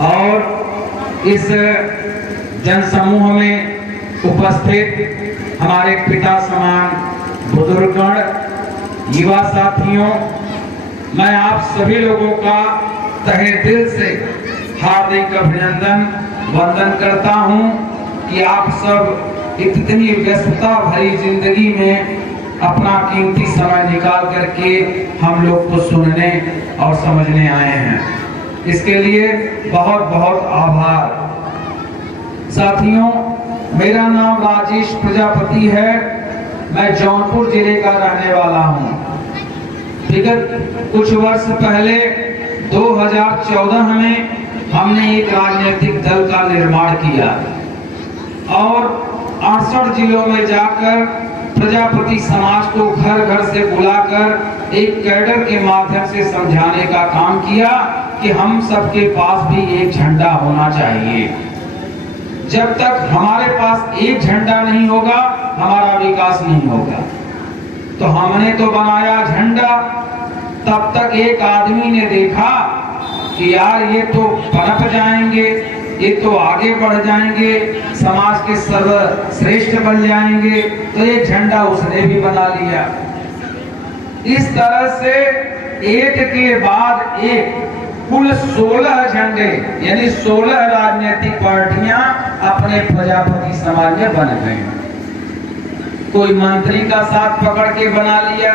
और इस जनसमूह में उपस्थित हमारे पिता समान बुजुर्गगण, युवा साथियों, मैं आप सभी लोगों का तहे दिल से हार्दिक अभिनंदन वंदन करता हूं कि आप सब इतनी व्यस्तता भरी जिंदगी में अपना कीमती समय निकाल करके हम लोग को सुनने और समझने आए हैं। इसके लिए बहुत बहुत आभार। साथियों, मेरा नाम राजेश प्रजापति है। मैं जौनपुर जिले का रहने वाला हूं। विगत कुछ वर्ष पहले 2014 में हमने एक राजनीतिक दल का निर्माण किया और 68 जिलों में जाकर प्रजापति समाज को घर घर से बुलाकर एक कैडर के माध्यम से समझाने का काम किया कि हम सबके पास भी एक झंडा होना चाहिए। जब तक हमारे पास एक झंडा नहीं होगा, हमारा विकास नहीं होगा। तो हमने तो बनाया झंडा, तब तक एक आदमी ने देखा कि यार ये तो पनप जाएंगे, ये तो आगे बढ़ जाएंगे, समाज के सर्वश्रेष्ठ बन जाएंगे, तो एक झंडा उसने भी बना लिया। इस तरह से एक के बाद एक कुल 16 झंडे यानी 16 राजनीतिक पार्टियां अपने प्रजापति समाज में बन गए। कोई मंत्री का साथ पकड़ के बना लिया,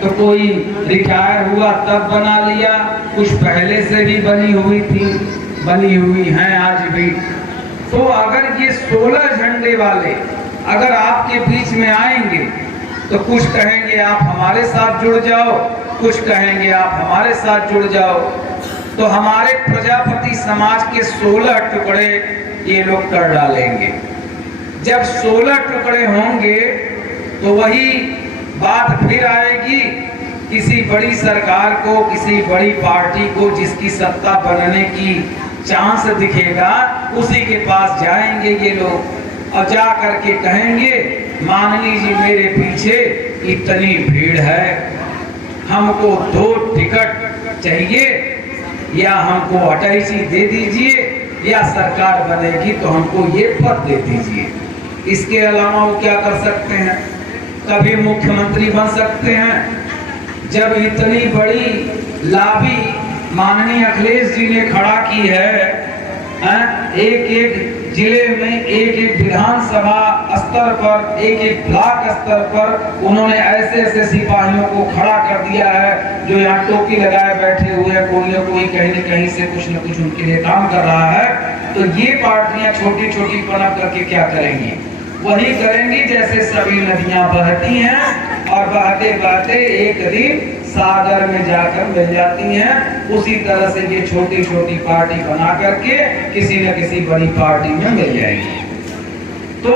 तो कोई रिटायर हुआ तब बना लिया, कुछ पहले से भी बनी हुई हैं आज भी। तो अगर ये 16 झंडे वाले अगर आपके बीच में आएंगे तो कुछ कहेंगे आप हमारे साथ जुड़ जाओ, कुछ कहेंगे आप हमारे साथ जुड़ जाओ। तो हमारे प्रजापति समाज के 16 टुकड़े ये लोग कर डालेंगे। जब 16 टुकड़े होंगे तो वही बात फिर आएगी, किसी बड़ी सरकार को, किसी बड़ी पार्टी को जिसकी सत्ता बनने की चांस दिखेगा, उसी के पास जाएंगे ये लोग और जा करके कहेंगे, माननीय जी मेरे पीछे इतनी भीड़ है, हमको 2 टिकट चाहिए, या हमको अटैची दे दीजिए, या सरकार बनेगी तो हमको ये पद दे दीजिए। इसके अलावा वो क्या कर सकते हैं? कभी मुख्यमंत्री बन सकते हैं। जब इतनी बड़ी लाबी माननीय अखिलेश जी ने खड़ा की है, एक एक जिले में, एक एक विधानसभा स्तर पर, एक एक ब्लॉक स्तर पर उन्होंने ऐसे ऐसे सिपाहियों को खड़ा कर दिया है जो यहाँ टोपी लगाए बैठे हुए हैं, कोई न कोई कहीं न कहीं से कुछ न कुछ उनके लिए काम कर रहा है। तो ये पार्टियां छोटी छोटी पनप करके क्या करेंगी? वही करेंगी जैसे सभी नदियां बहती हैं और बहते बहते एक दिन सागर में जाकर मिल जाती हैं। उसी तरह से ये छोटी छोटी पार्टी बना करके किसी न किसी बड़ी पार्टी में मिल जाएगी। तो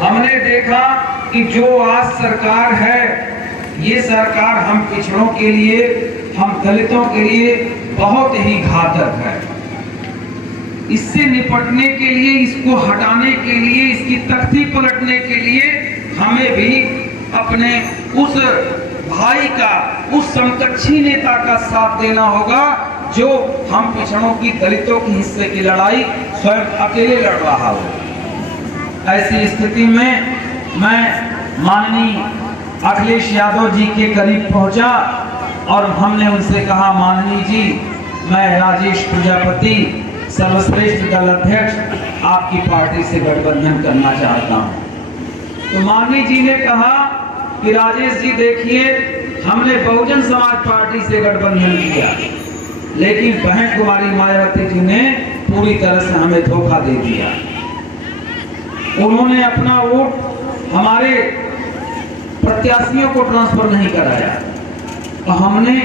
हमने देखा कि जो आज सरकार है, ये सरकार हम पिछड़ों के लिए, हम दलितों के लिए बहुत ही घातक है। इससे निपटने के लिए, इसको हटाने के लिए, इसकी तख्ती पलटने के लिए हमें भी अपने उस भाई का, उस समकक्षी नेता का साथ देना होगा जो हम पिछड़ों की, दलितों की हिस्से की लड़ाई स्वयं अकेले लड़ रहा हो। ऐसी स्थिति में मैं माननीय अखिलेश यादव जी के करीब पहुंचा और हमने उनसे कहा, माननीय जी, मैं राजेश प्रजापति सर्वश्रेष्ठ दल अध्यक्ष आपकी पार्टी से गठबंधन करना चाहता हूं। तो माननीय जी ने कहा कि राजेश जी देखिए, हमने बहुजन समाज पार्टी से गठबंधन किया, लेकिन बहन कुमारी मायावती जी ने पूरी तरह से हमें धोखा दे दिया। उन्होंने अपना वोट हमारे प्रत्याशियों को ट्रांसफर नहीं कराया। तो हमने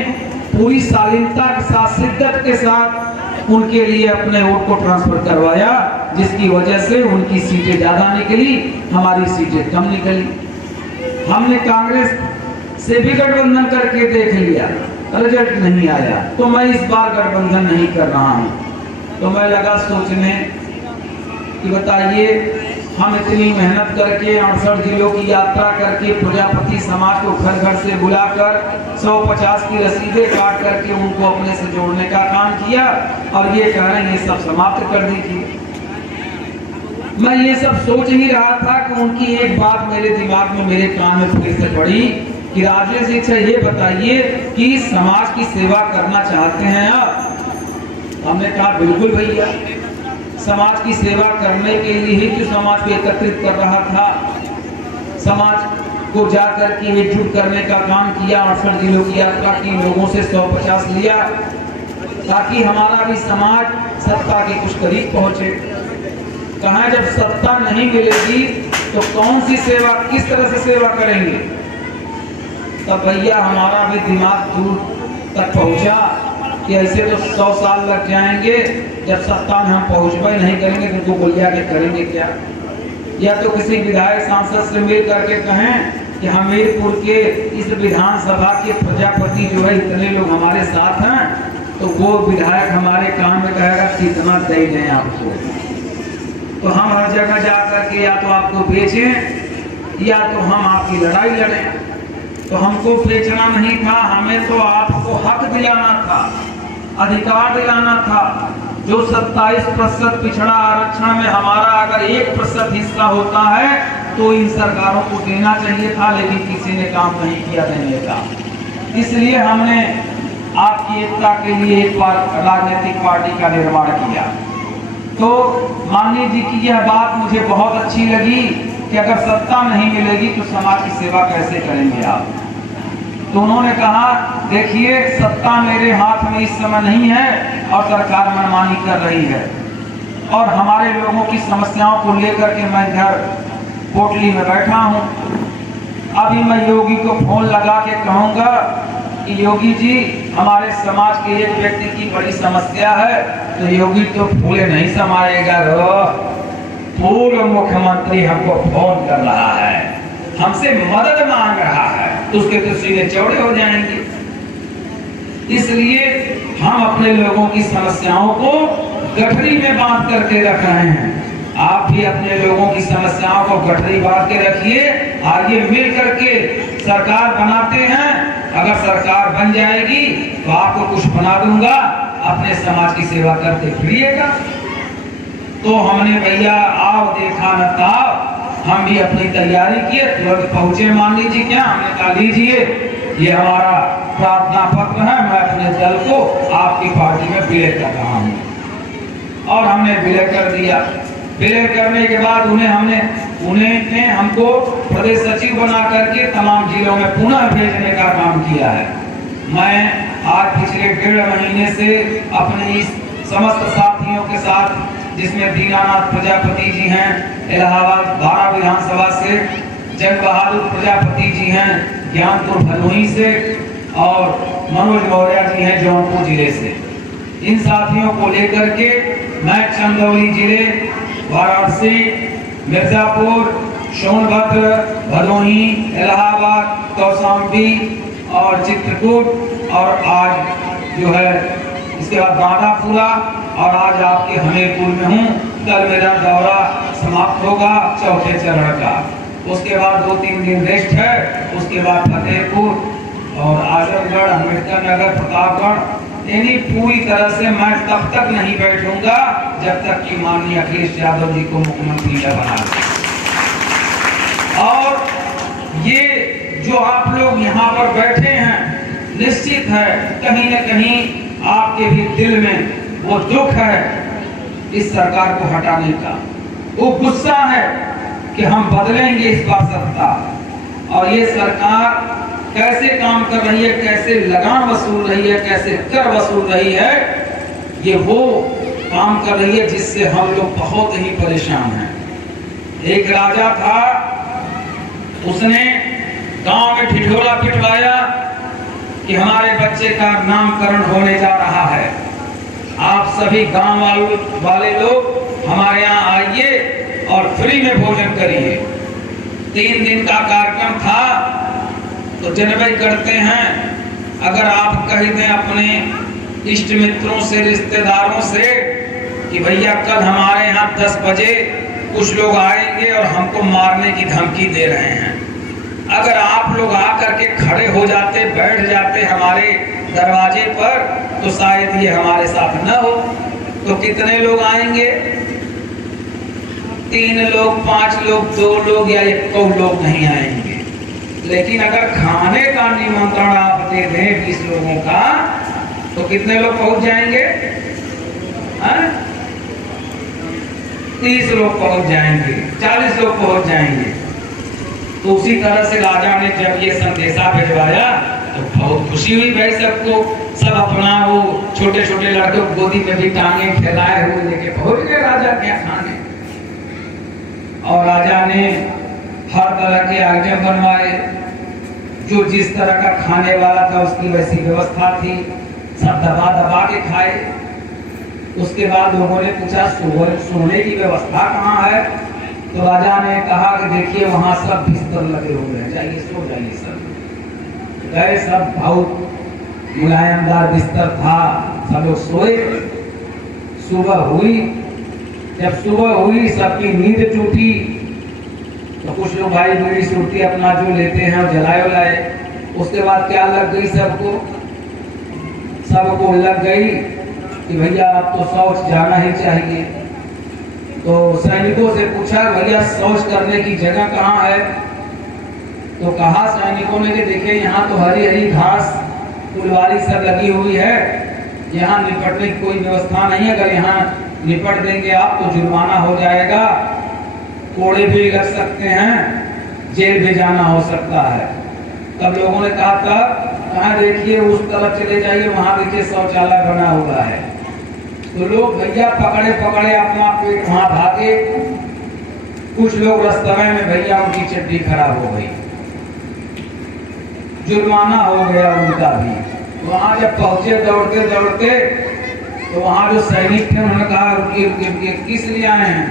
पूरी शालीनता के साथ, शिद्दत के साथ उनके लिए अपने वोट को ट्रांसफर करवाया, जिसकी वजह से उनकी सीटें ज्यादा निकली, हमारी सीटें कम निकली। हमने कांग्रेस से भी गठबंधन करके देख लिया, रिजल्ट नहीं आया, तो मैं इस बार गठबंधन नहीं कर रहा हूं। तो मैं लगा सोचने कि बताइए, हम इतनी मेहनत करके 68 जिलों की यात्रा करके प्रजापति समाज को घर घर से बुलाकर 150 की रसीदें काट करके उनको अपने से जोड़ने का काम किया, और ये कह रहे हैं ये सब समाप्त कर दीजिए। मैं ये सब सोच ही रहा था कि उनकी एक बात मेरे दिमाग में, मेरे कान में फिर से पड़ी कि राजेश जी से ये बताइए कि समाज की सेवा करना चाहते हैं आप? हमने कहा बिल्कुल भैया, समाज की सेवा करने के लिए ही तो समाज को एकत्रित कर रहा था, समाज को जाकर के एकजुट करने का काम किया। 68 जिलों की यात्रा की, लोगों से 150 लिया ताकि हमारा भी समाज सत्ता के कुछ करीब पहुंचे। कहा जब सत्ता नहीं मिलेगी तो कौन सी सेवा, किस तरह से सेवा करेंगे? तब भैया हमारा भी दिमाग दूर तक पहुंचा कि ऐसे तो 100 साल लग जाएंगे, जब सत्ता में हम पहुंचना ही नहीं करेंगे तो उनको बुलिया के करेंगे क्या? या तो किसी विधायक सांसद से मिल करके कहें कि हमीरपुर के इस विधानसभा के प्रजापति जो है इतने लोग हमारे साथ हैं, तो वो विधायक हमारे काम में कहेगा कितना दे दें आपको, तो हम हर जगह जा करके या तो आपको बेचें या तो हम आपकी लड़ाई लड़ें। तो हमको बेचना नहीं था, हमें तो आपको हक दिलाना था, अधिकार दिलाना था। जो 27% पिछड़ा आरक्षण में हमारा अगर 1% हिस्सा होता है तो इन सरकारों को देना चाहिए था, लेकिन किसी ने काम नहीं किया देने का। इसलिए हमने आपकी एकता के लिए एक बार राजनीतिक पार्टी का निर्माण किया। तो माननीय जी की यह बात मुझे बहुत अच्छी लगी कि अगर सत्ता नहीं मिलेगी तो समाज की सेवा कैसे करेंगे आप? तो उन्होंने कहा देखिए सत्ता मेरे हाथ में इस समय नहीं है और सरकार मनमानी कर रही है, और हमारे लोगों की समस्याओं को लेकर के मैं घर पोटली में बैठा हूँ। अभी मैं योगी को फोन लगा के कहूँगा कि योगी जी हमारे समाज के एक व्यक्ति की बड़ी समस्या है, तो योगी तो फूले नहीं समाएगा। पूर्व मुख्यमंत्री हमको फोन कर रहा है, हमसे मदद मांग रहा है, तो उसके तो सीने चौड़े हो जाएंगे। इसलिए हम अपने लोगों की समस्याओं को गठरी में बांध करके रख रहे हैं। आप भी अपने लोगों की समस्याओं को गठरी बांध के रखिए, आगे मिल करके सरकार बनाते हैं। अगर सरकार बन जाएगी तो आपको कुछ बना दूंगा, अपने समाज की सेवा करते फिरिएगा। तो हमने भैया आओ देखा न ताव, हम भी अपनी तैयारी किए, तुरंत पहुंचे। मान लीजिए क्या, हमने कहा लीजिए ये हमारा प्रार्थना पत्र है, मैं अपने दल को आपकी पार्टी में विलय कर रहा हूँ। और हमने विलय कर दिया। विलय करने के बाद उन्हें हमको प्रदेश सचिव बना करके तमाम जिलों में पुनः भेजने का काम किया है। मैं आज पिछले 1.5 महीने से अपने इस समस्त साथियों के साथ, जिसमें दीनानाथ प्रजापति जी हैं इलाहाबाद 12 विधानसभा से, जग बहादुर प्रजापति जी हैं ज्ञानपुर भदोही से, और मनोज मौर्य जी हैं जौनपुर जिले से। इन साथियों को लेकर के मैं चंदौली जिले, वाराणसी, मिर्जापुर, सोनभद्र, भदोही, इलाहाबाद, कौशाम्बी और चित्रकूट, और आज जो है इसके बाद बांदापुरा, और आज आपके हमीरपुर में हूँ। कल मेरा दौरा समाप्त होगा चौथे चरण का, उसके बाद 2-3 दिन रेस्ट है, उसके बाद फतेहपुर और आजमगढ़, अम्बेडकर नगर, प्रतापगढ़। यानी पूरी तरह से मैं तब तक नहीं बैठूंगा जब तक कि माननीय अखिलेश यादव जी को मुख्यमंत्री न बना दे। और ये जो आप लोग यहाँ पर बैठे हैं, निश्चित है कहीं न कहीं आपके भी दिल में वो दुख है इस सरकार को हटाने का, वो गुस्सा है कि हम बदलेंगे इस बार सत्ता। और ये सरकार कैसे काम कर रही है, कैसे लगान वसूल रही है, कैसे कर वसूल रही है, ये वो काम कर रही है जिससे हम लोग बहुत ही परेशान हैं। एक राजा था, उसने गांव में ठिठोला पिटवाया कि हमारे बच्चे का नामकरण होने जा रहा है, आप सभी गांव वाले लोग हमारे यहाँ आइए और फ्री में भोजन करिए। 3 दिन का कार्यक्रम था। तो जनवरी करते हैं, अगर आप कह दें अपने इष्ट मित्रों से, रिश्तेदारों से कि भैया कल हमारे यहाँ 10 बजे कुछ लोग आएंगे और हमको मारने की धमकी दे रहे हैं। अगर आप लोग आकर के खड़े हो जाते, बैठ जाते हमारे दरवाजे पर, तो शायद ये हमारे साथ न हो। तो कितने लोग आएंगे? 3 लोग, 5 लोग, 2 लोग या 1 लोग नहीं आएंगे। लेकिन अगर खाने का निमंत्रण आप दे दें 20 लोगों का, तो कितने लोग पहुंच जाएंगे? 30 लोग पहुंच जाएंगे, 40 लोग पहुंच जाएंगे। तो उसी तरह से राजा ने जब ये संदेशा भिजवाया तो बहुत खुशी हुई भाई सबको। सब अपना वो छोटे छोटे लड़कों को गोदी में भी टांगे फैलाए हुए लेके पहुंच गए राजा के खाने। और राजा ने हर तरह के आइटम बनवाए, जो जिस तरह का खाने वाला था उसकी वैसी व्यवस्था थी। सब दबा दबा के खाए। उसके बाद लोगों ने पूछा सोने की व्यवस्था कहाँ है? तो राजा ने कहा कि देखिए वहां सब बिस्तर लगे हुए हैं, जाइए सो जाइए। सब गए, सब बहुत मुलायमदार बिस्तर था, सब लोग सोए। सुबह हुई, जब सुबह हुई सबकी नींद टूटी, तो कुछ लोग भाई बीड़ी सूटी अपना जो लेते हैं जलाए उलाए। उसके बाद क्या लग गई सबको लग गई कि भैया अब तो शौच जाना ही चाहिए। तो सैनिकों से पूछा भैया शौच करने की जगह कहाँ है? तो कहा सैनिकों ने कि देखिए यहाँ तो हरी हरी घास फुलवारी सब लगी हुई है, यहाँ निपटने की कोई व्यवस्था नहीं है। अगर यहाँ निपट देंगे आप तो जुर्माना हो जाएगा, कोड़े भी लग सकते हैं, जेल भी जाना हो सकता है। तब लोगों ने कहा था कहाँ देखिए उस तरफ चले जाइए, वहां देखिए शौचालय बना हुआ है। तो लोग भैया पकड़े पकड़े अपना पेट वहां भागे। कुछ लोग रास्ते में भैया उनकी चड्डी खराब हो गई, जुर्माना हो गया उनका भी। वहां जब पहुंचे दौड़ते दौड़ते, तो वहां जो सैनिक थे उन्होंने कहा रुकिए रुकिए रुकिए, किस लिए आए हैं?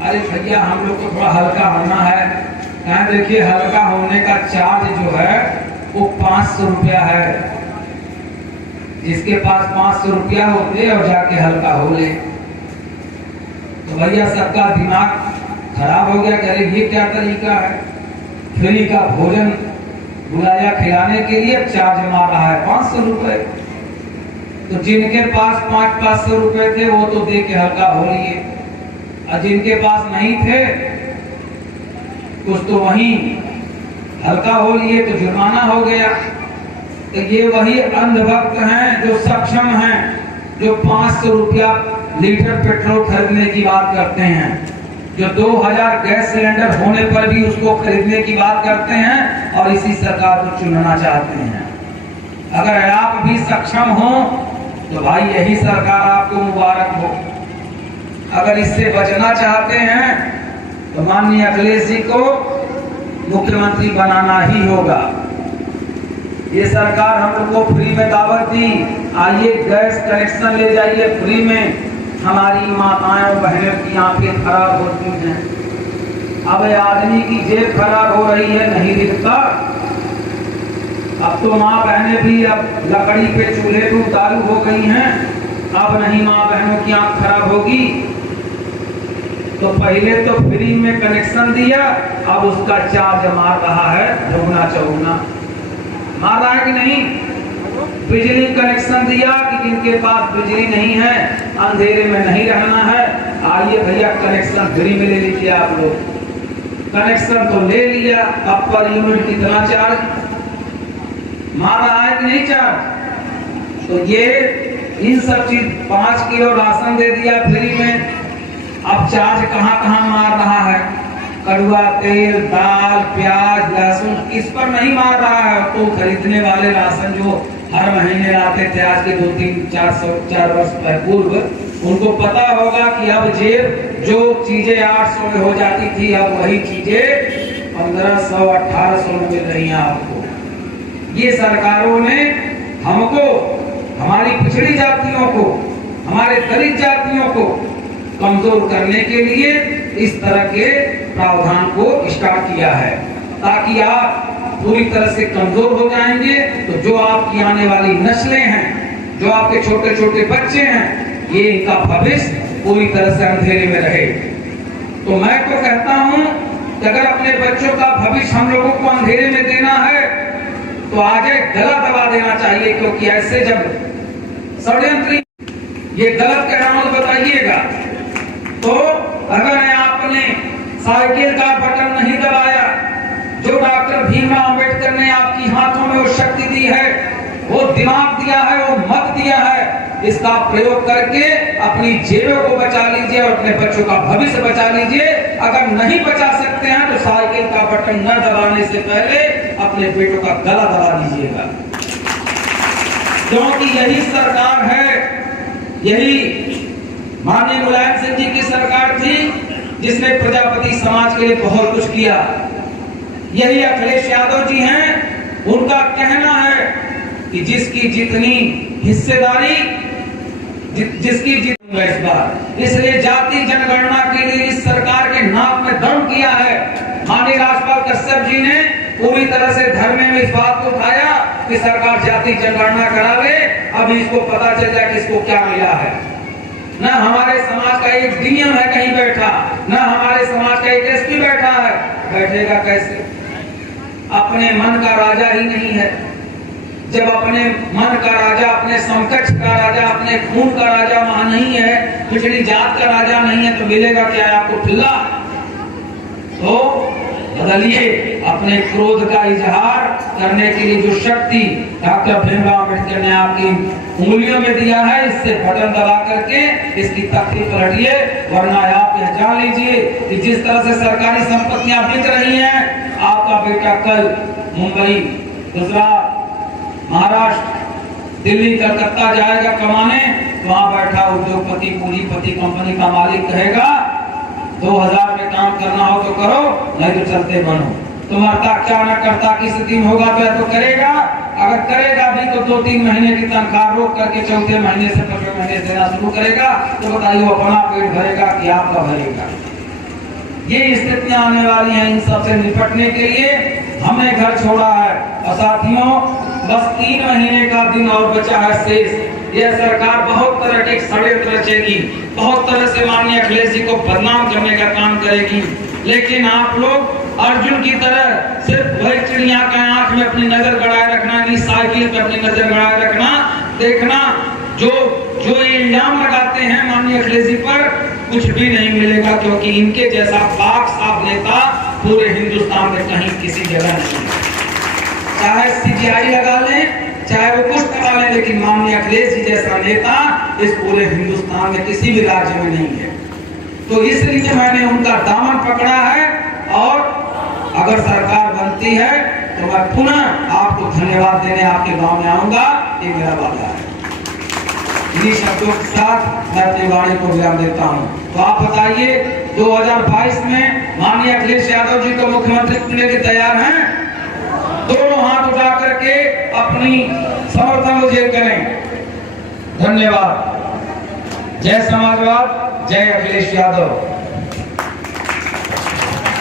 अरे भैया हम लोग को थोड़ा हल्का होना है। कहा देखिए हल्का होने का चार्ज जो है वो 500 रुपया है। जिसके पास 500 रुपया होते और जाके हल्का हो ले। तो भैया सबका दिमाग खराब हो गया, कह रहे ये क्या तरीका है? फ्री का भोजन बुलाया खिलाने के लिए चार्ज मार रहा है 500 रुपए। तो जिनके पास 500 रुपए थे वो तो दे के हल्का हो लिए, और जिनके पास नहीं थे कुछ तो वहीं हल्का हो लिए, तो जुर्माना हो गया। तो ये वही अंधभक्त हैं जो सक्षम हैं, जो 500 रुपया लीटर पेट्रोल खरीदने की बात करते हैं, जो 2000 गैस सिलेंडर होने पर भी उसको खरीदने की बात करते हैं और इसी सरकार को चुनना चाहते हैं। अगर आप भी सक्षम हो तो भाई यही सरकार आपको मुबारक हो। अगर इससे बचना चाहते हैं तो माननीय अखिलेश जी को मुख्यमंत्री बनाना ही होगा। ये सरकार हम लोग को फ्री में दावत दी, आइए गैस कनेक्शन ले जाइए फ्री में। हमारी माताएं और बहनों की आंखें खराब होती हैं। अब आदमी की जेब खराब हो रही है, नहीं दिखता। अब तो माँ बहनें भी अब लकड़ी पे चूल्हे पे उतारू हो गई हैं। अब नहीं माँ बहनों की आंख खराब होगी। तो पहले तो फ्री में कनेक्शन दिया, अब उसका चार्ज मार रहा है दोगुना चौगुना। मार रहा है कि नहीं? बिजली कनेक्शन दिया कि जिनके पास बिजली नहीं है, अंधेरे में नहीं रहना है, आइए भैया कनेक्शन फ्री में ले लीजिए आप लोग। कनेक्शन तो ले लिया, अब पर यूनिट कितना चार्ज मार रहा है कि नहीं चार्ज? तो ये इन सब चीज 5 किलो राशन दे दिया फ्री में, अब चार्ज कहाँ कहाँ मार रहा है? कड़ुआ तेल, दाल, प्याज, लहसुन, इस पर नहीं मार रहा है। तो खरीदने वाले राशन जो हर महीने लाते थे आज के 2-3-4 वर्ष पूर्व, उनको पता होगा कि अब जेब जो चीजें 800 में हो जाती थी, अब वही चीजें 1500-1800 में मिल रही हैं आपको। ये सरकारों ने हमको, हमारी पिछड़ी जातियों को, हमारे दलित जातियों को कमजोर करने के लिए इस तरह के प्रावधान को स्टार्ट किया है, ताकि आप पूरी तरह से कमजोर हो जाएंगे। तो जो आपकी आने वाली नस्लें हैं, जो आपके छोटे छोटे बच्चे हैं, ये इनका भविष्य पूरी तरह से अंधेरे में रहे। तो मैं तो कहता हूं कि अगर अपने बच्चों का भविष्य हम लोगों को अंधेरे में देना है तो आगे गला दबा देना चाहिए, क्योंकि ऐसे जब षड्यंत्री ये गलत कह रहा हूं बताइएगा, तो अगर आपने साइकिल का बटन नहीं दबाया, जो डॉक्टर भीमराव अंबेडकर ने आपकी हाथों में वो शक्ति दी है, वो दिमाग दिया है, वो मत दिया है, इसका प्रयोग करके अपनी जेबों को बचा लीजिए और अपने बच्चों का भविष्य बचा लीजिए। अगर नहीं बचा सकते हैं तो साइकिल का बटन न दबाने से पहले अपने बेटों का गला दबा दीजिएगा, क्योंकि यही सरकार है, यही माननीय मुलायम सिंह जी की सरकार थी जिसने प्रजापति समाज के लिए बहुत कुछ किया। यही अखिलेश यादव जी हैं, उनका कहना है कि जिसकी जितनी हिस्सेदारी जिसकी जितना इस बार, इसलिए जाति जनगणना के लिए इस सरकार के नाक में दम किया है। माननीय राज्यपाल कश्यप जी ने पूरी तरह से धरने में इस बात को उठाया कि सरकार जाति जनगणना करा ले, अभी इसको पता चल जाए कि इसको क्या मिला है। न हमारे समाज का एक डीएम है कहीं बैठा, न हमारे समाज का एक एसपी बैठा है, बैठेगा कैसे? अपने मन का राजा ही नहीं है। जब अपने मन का राजा, अपने समकक्ष का राजा, अपने खून का राजा वहां नहीं है, पिछड़ी जात का राजा नहीं है, तो मिलेगा क्या आपको ठुल्ला? तो बदलिए, अपने क्रोध का इजहार करने के लिए जो शक्ति डॉक्टर भीमराव अम्बेडकर ने आपकी उंगलियों में दिया है, इससे बटन दबा करके इसकी तख्ती पलटिए, वरना आप यह जान लीजिए कि जिस तरह से सरकारी संपत्तियां बिक रही हैं, आपका बेटा कल मुंबई, गुजरात, महाराष्ट्र, दिल्ली, कलकत्ता जाएगा कमाने, वहां बैठा उद्योगपति, पूंजीपति, कंपनी का मालिक कहेगा 2000 में काम करना हो तो करो, नहीं तो चलते बनो। तुम्हारा क्या न करता किस दिन होगा तो करेगा, अगर करेगा भी तो 2-3 महीने की तनख्वाह रोक करके चौथे महीने से 5वें महीने देना शुरू करेगा, तो बताइए वो अपना पेट भरेगा कि आपका भरेगा? ये स्थितियां आने वाली हैं। इन सब से निपटने के लिए हमने घर छोड़ा है। और साथियों, बस 3 महीने का दिन और बचा है शेष। यह सरकार बहुत तरह के षड्यंत्र रचेगी, बहुत तरह से माननीय अखिलेश जी को बदनाम करने का काम करेगी, लेकिन आप लोग अर्जुन की तरह सिर्फ वही चिड़िया का आंख में अपनी नजर गड़ाए रखना, नहीं साइकिल पे अपनी नजर गड़ाए रखना। देखना जो इल्जाम लगाते हैं माननीय अखिलेश जी पर, कुछ भी नहीं मिलेगा, क्योंकि इनके जैसा पाक साफ नेता पूरे हिंदुस्तान में कहीं किसी जगह नहीं है। चाहे सीबीआई लगा लें, चाहे वो कुछ लगा लें, लेकिन माननीय अखिलेश जी जैसा नेता इस पूरे हिंदुस्तान में किसी भी राज्य में नहीं है। तो इसलिए मैंने उनका दामन पकड़ा है, और अगर सरकार बनती है तो मैं पुनः आपको धन्यवाद देने आपके गांव में आऊंगा, ये मेरा वादा है। इन्हीं शब्दों के साथ मैं अपनी वाणी को विराम देता हूं। तो आप बताइए, 2022 में माननीय अखिलेश यादव जी को मुख्यमंत्री चुनने के तैयार हैं? दोनों हाथ उठा करके अपनी समर्थन मुझे करें। धन्यवाद। जय समाजवाद, जय अखिलेश यादव।